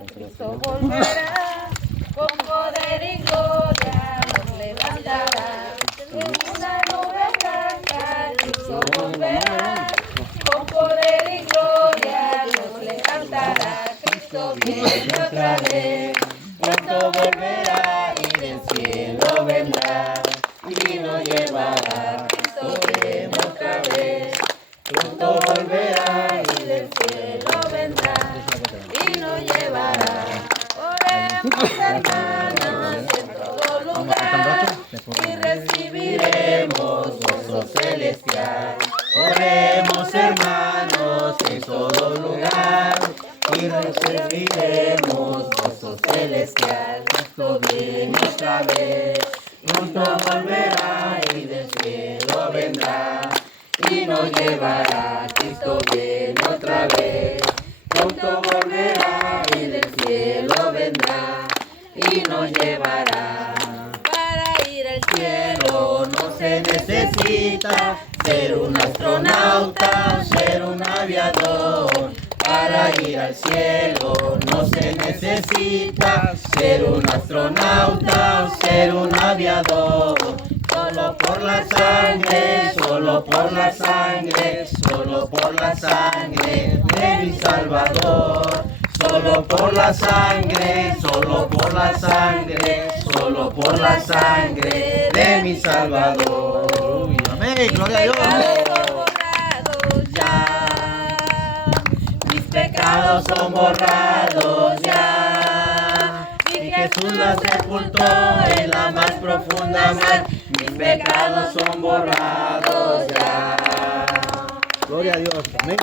Cristo volverá, con poder y gloria nos levantará. En una nube blanca Cristo volverá, con poder y gloria nos levantará. Cristo viene otra vez, pronto volverá y del cielo vendrá y nos llevará. Cristo viene otra vez, pronto volverá y del cielo vendrá y nos llevará. Oremos, hermanas, en todo lugar y recibiremos gozo celestial. Oremos, hermanos, en todo lugar y recibiremos gozo celestial. Cristo viene otra vez, pronto volverá y del cielo vendrá y nos llevará. Cristo viene otra vez, pronto volverá y del cielo vendrá y nos llevará. Para ir al cielo no se necesita ser un astronauta o ser un aviador. Para ir al cielo no se necesita ser un astronauta o ser un aviador. Solo por la sangre, solo por la sangre, solo por la sangre de mi Salvador. Solo por la sangre, solo por la sangre, solo por la sangre de mi Salvador. Amén, gloria a Dios. Mis pecados son borrados ya. Y Jesús los sepultó en la más profunda mar. Mis pecados son borrados ya. Gloria a Dios. Amén.